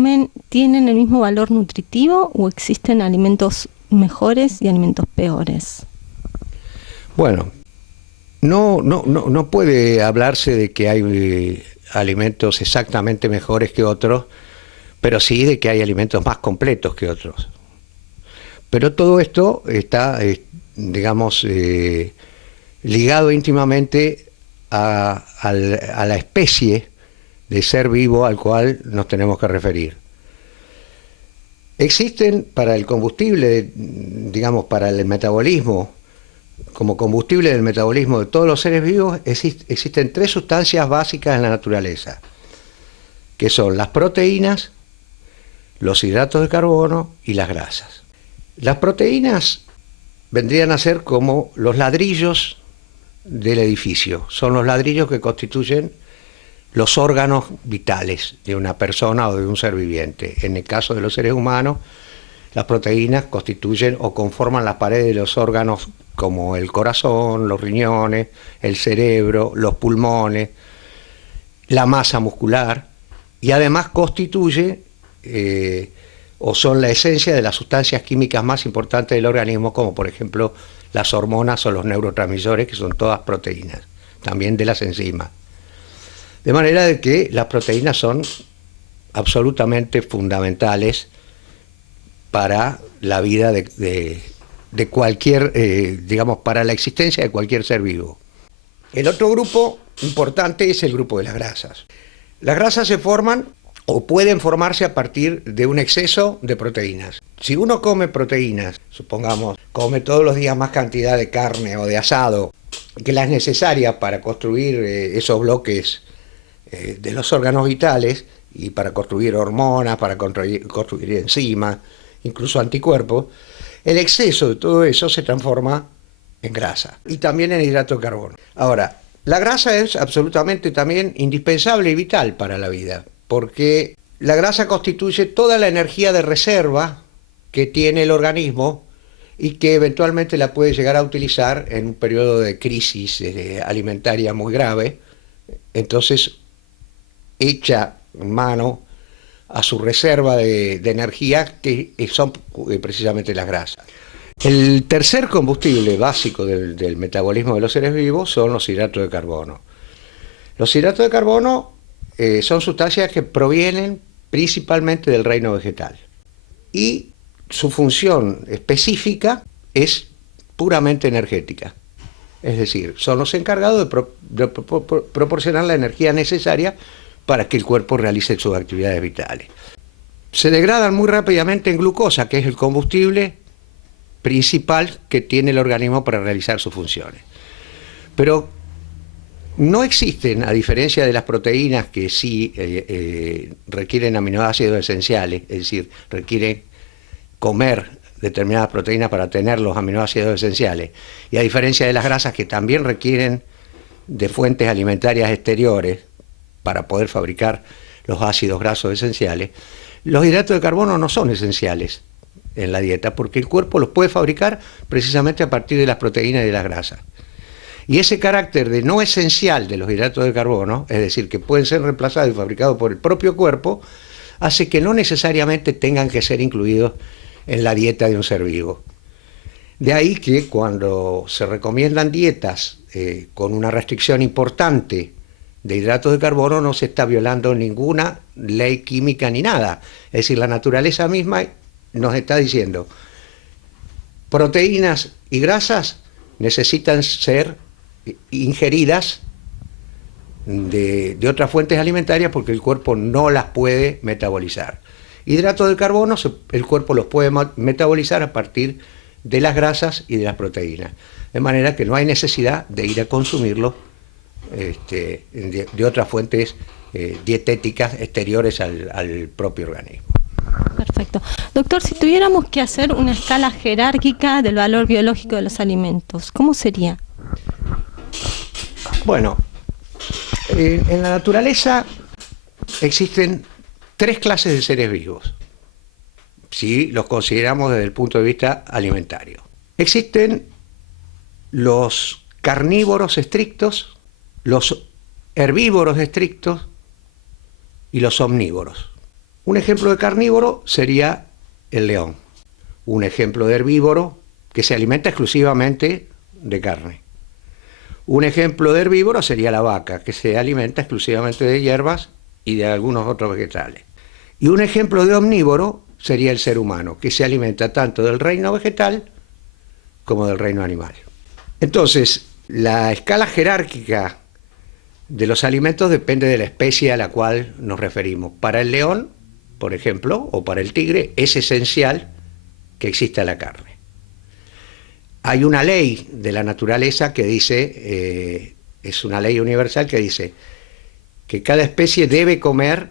comen tienen el mismo valor nutritivo o existen alimentos mejores y alimentos peores? Bueno, no puede hablarse de que hay alimentos exactamente mejores que otros, pero sí de que hay alimentos más completos que otros. Pero todo esto está, digamos, ligado íntimamente a la especie de ser vivo al cual nos tenemos que referir. Existen para el combustible, digamos, para el metabolismo, como combustible del metabolismo de todos los seres vivos, existen tres sustancias básicas en la naturaleza, que son las proteínas, los hidratos de carbono y las grasas. Las proteínas vendrían a ser como los ladrillos del edificio, son los ladrillos que constituyen los órganos vitales de una persona o de un ser viviente. En el caso de los seres humanos, las proteínas constituyen o conforman las paredes de los órganos como el corazón, los riñones, el cerebro, los pulmones, la masa muscular, y además constituye o son la esencia de las sustancias químicas más importantes del organismo, como por ejemplo las hormonas o los neurotransmisores, que son todas proteínas, también de las enzimas. De manera de que las proteínas son absolutamente fundamentales para la vida de cualquier, digamos, para la existencia de cualquier ser vivo. El otro grupo importante es el grupo de las grasas. Las grasas se forman o pueden formarse a partir de un exceso de proteínas. Si uno come proteínas, supongamos, come todos los días más cantidad de carne o de asado que las necesarias para construir esos bloques de los órganos vitales y para construir hormonas, para construir enzimas, incluso anticuerpos, el exceso de todo eso se transforma en grasa y también en hidrato de carbono. Ahora, la grasa es absolutamente también indispensable y vital para la vida, porque la grasa constituye toda la energía de reserva que tiene el organismo y que eventualmente la puede llegar a utilizar en un periodo de crisis alimentaria muy grave. Entonces, echa mano a su reserva de energía, que son precisamente las grasas. El tercer combustible básico del metabolismo de los seres vivos son los hidratos de carbono. Los hidratos de carbono son sustancias que provienen principalmente del reino vegetal y su función específica es puramente energética. Es decir, son los encargados de proporcionar la energía necesaria para que el cuerpo realice sus actividades vitales. Se degradan muy rápidamente en glucosa, que es el combustible principal que tiene el organismo para realizar sus funciones. Pero no existen, a diferencia de las proteínas que sí requieren aminoácidos esenciales, es decir, requieren comer determinadas proteínas para tener los aminoácidos esenciales, y a diferencia de las grasas que también requieren de fuentes alimentarias exteriores para poder fabricar los ácidos grasos esenciales, los hidratos de carbono no son esenciales en la dieta porque el cuerpo los puede fabricar precisamente a partir de las proteínas y de las grasas. Y ese carácter de no esencial de los hidratos de carbono, es decir, que pueden ser reemplazados y fabricados por el propio cuerpo, hace que no necesariamente tengan que ser incluidos en la dieta de un ser vivo. De ahí que cuando se recomiendan dietas con una restricción importante de hidratos de carbono, no se está violando ninguna ley química ni nada. Es decir, la naturaleza misma nos está diciendo, proteínas y grasas necesitan ser ingeridas de otras fuentes alimentarias porque el cuerpo no las puede metabolizar. Hidratos de carbono, el cuerpo los puede metabolizar a partir de las grasas y de las proteínas. De manera que no hay necesidad de ir a consumirlos de otras fuentes dietéticas exteriores al propio organismo. Perfecto. Doctor, si tuviéramos que hacer una escala jerárquica del valor biológico de los alimentos, ¿cómo sería? Bueno, en la naturaleza existen tres clases de seres vivos, si los consideramos desde el punto de vista alimentario. Existen los carnívoros estrictos, los herbívoros estrictos y los omnívoros. Un ejemplo de carnívoro sería el león. Un ejemplo de herbívoro que se alimenta exclusivamente de carne. Un ejemplo de herbívoro sería la vaca, que se alimenta exclusivamente de hierbas y de algunos otros vegetales. Y un ejemplo de omnívoro sería el ser humano, que se alimenta tanto del reino vegetal como del reino animal. Entonces, la escala jerárquica de los alimentos depende de la especie a la cual nos referimos. Para el león, por ejemplo, o para el tigre, es esencial que exista la carne. Hay una ley de la naturaleza que dice, es una ley universal que dice que cada especie debe comer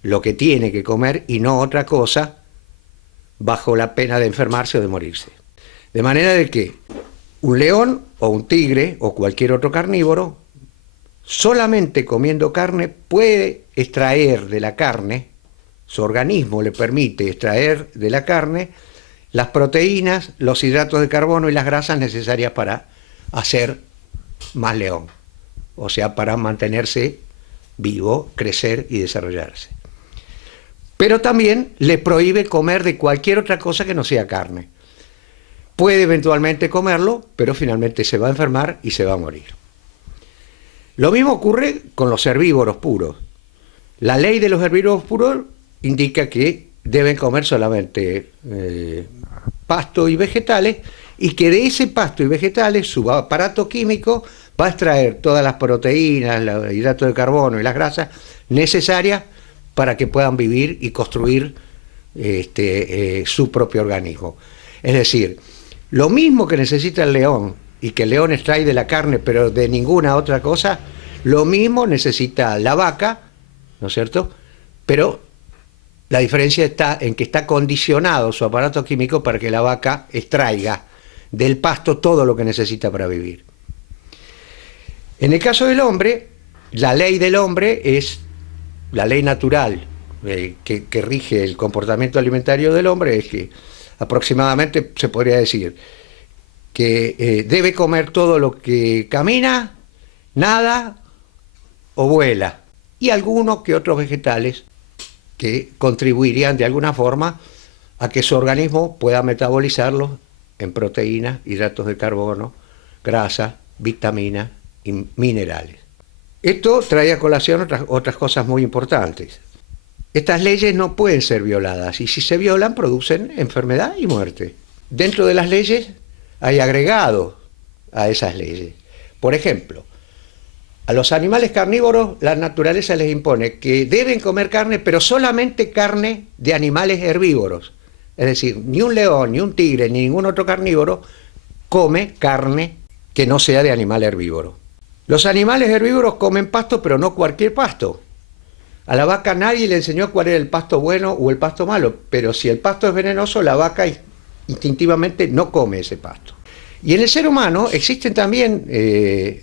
lo que tiene que comer y no otra cosa bajo la pena de enfermarse o de morirse. De manera de que un león o un tigre o cualquier otro carnívoro solamente comiendo carne puede extraer de la carne, su organismo le permite extraer de la carne las proteínas, los hidratos de carbono y las grasas necesarias para hacer más león, o sea, para mantenerse vivo, crecer y desarrollarse. Pero también le prohíbe comer de cualquier otra cosa que no sea carne. Puede eventualmente comerlo, pero finalmente se va a enfermar y se va a morir. Lo mismo ocurre con los herbívoros puros. La ley de los herbívoros puros indica que deben comer solamente pasto y vegetales, y que de ese pasto y vegetales su aparato químico va a extraer todas las proteínas, los hidratos de carbono y las grasas necesarias para que puedan vivir y construir su propio organismo. Es decir, lo mismo que necesita el león y que el león extrae de la carne pero de ninguna otra cosa, lo mismo necesita la vaca, ¿no es cierto? Pero la diferencia está en que está condicionado su aparato químico para que la vaca extraiga del pasto todo lo que necesita para vivir. En el caso del hombre, la ley del hombre es la ley natural que rige el comportamiento alimentario del hombre, es que aproximadamente se podría decir que debe comer todo lo que camina, nada o vuela, y algunos que otros vegetales que contribuirían de alguna forma a que su organismo pueda metabolizarlos en proteínas, hidratos de carbono, grasa, vitaminas y minerales. Esto trae a colación otras cosas muy importantes. Estas leyes no pueden ser violadas, y si se violan producen enfermedad y muerte. Dentro de las leyes hay agregados a esas leyes. Por ejemplo, a los animales carnívoros la naturaleza les impone que deben comer carne, pero solamente carne de animales herbívoros. Es decir, ni un león, ni un tigre, ni ningún otro carnívoro come carne que no sea de animal herbívoro. Los animales herbívoros comen pasto, pero no cualquier pasto. A la vaca nadie le enseñó cuál era el pasto bueno o el pasto malo, pero si el pasto es venenoso, la vaca instintivamente no come ese pasto. Y en el ser humano existen también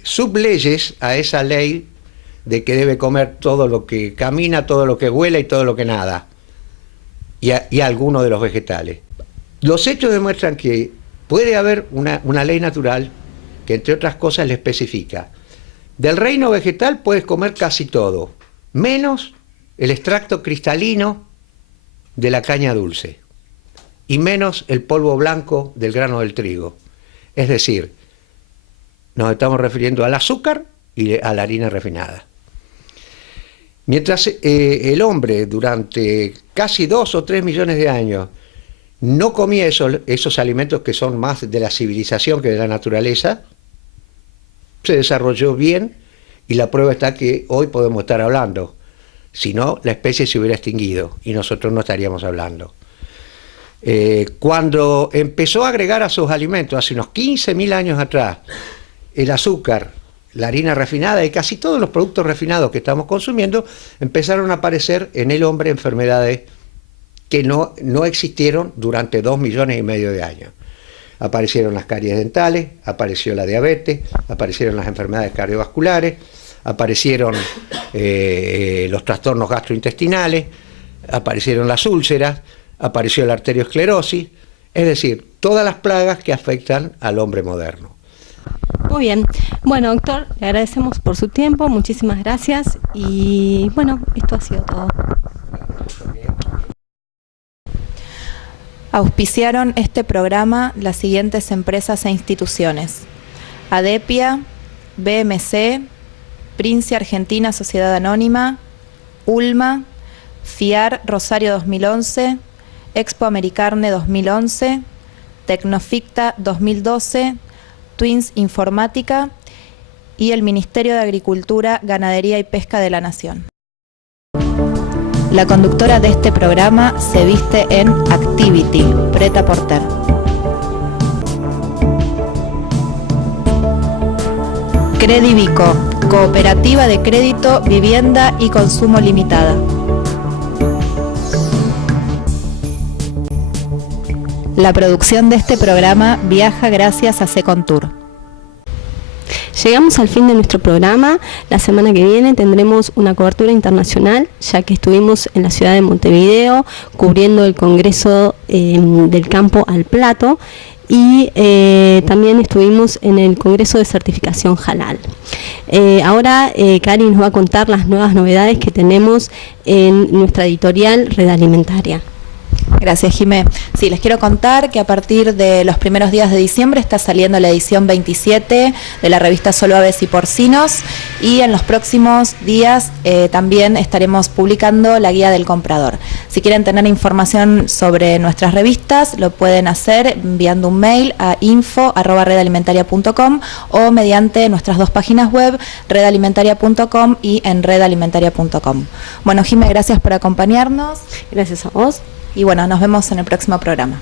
subleyes a esa ley de que debe comer todo lo que camina, todo lo que vuela y todo lo que nada, y algunos de los vegetales. Los hechos demuestran que puede haber una ley natural que, entre otras cosas, le especifica: del reino vegetal puedes comer casi todo, menos el extracto cristalino de la caña dulce y menos el polvo blanco del grano del trigo. Es decir, nos estamos refiriendo al azúcar y a la harina refinada. Mientras el hombre durante casi 2 o 3 millones de años no comía esos alimentos que son más de la civilización que de la naturaleza, se desarrolló bien, y la prueba está que hoy podemos estar hablando. Si no, la especie se hubiera extinguido y nosotros no estaríamos hablando. Cuando empezó a agregar a sus alimentos, hace unos 15.000 años atrás, el azúcar, la harina refinada y casi todos los productos refinados que estamos consumiendo, empezaron a aparecer en el hombre enfermedades que no existieron durante 2,5 millones de años. Aparecieron las caries dentales, apareció la diabetes, aparecieron las enfermedades cardiovasculares, aparecieron los trastornos gastrointestinales, aparecieron las úlceras, apareció la arteriosclerosis, es decir, todas las plagas que afectan al hombre moderno. Muy bien. Bueno, doctor, le agradecemos por su tiempo, muchísimas gracias, y bueno, esto ha sido todo. Auspiciaron este programa las siguientes empresas e instituciones: Adepia, BMC, Prince Argentina Sociedad Anónima, Ulma, FIAR Rosario 2011, Expo Americarne 2011, Tecnoficta 2012, Twins Informática y el Ministerio de Agricultura, Ganadería y Pesca de la Nación. La conductora de este programa se viste en Activity, Preta Porter. Credivico, Cooperativa de Crédito, Vivienda y Consumo Limitada. La producción de este programa viaja gracias a Secontour. Llegamos al fin de nuestro programa. La semana que viene tendremos una cobertura internacional, ya que estuvimos en la ciudad de Montevideo cubriendo el Congreso del Campo al Plato y también estuvimos en el Congreso de Certificación Halal. Ahora Cari nos va a contar las nuevas novedades que tenemos en nuestra editorial Red Alimentaria. Gracias, Jimé. Sí, les quiero contar que a partir de los primeros días de diciembre está saliendo la edición 27 de la revista Solo Aves y Porcinos, y en los próximos días también estaremos publicando la guía del comprador. Si quieren tener información sobre nuestras revistas, lo pueden hacer enviando un mail a info@redalimentaria.com o mediante nuestras dos páginas web, redalimentaria.com y en redalimentaria.com. Bueno, Jimé, gracias por acompañarnos. Gracias a vos. Y bueno, nos vemos en el próximo programa.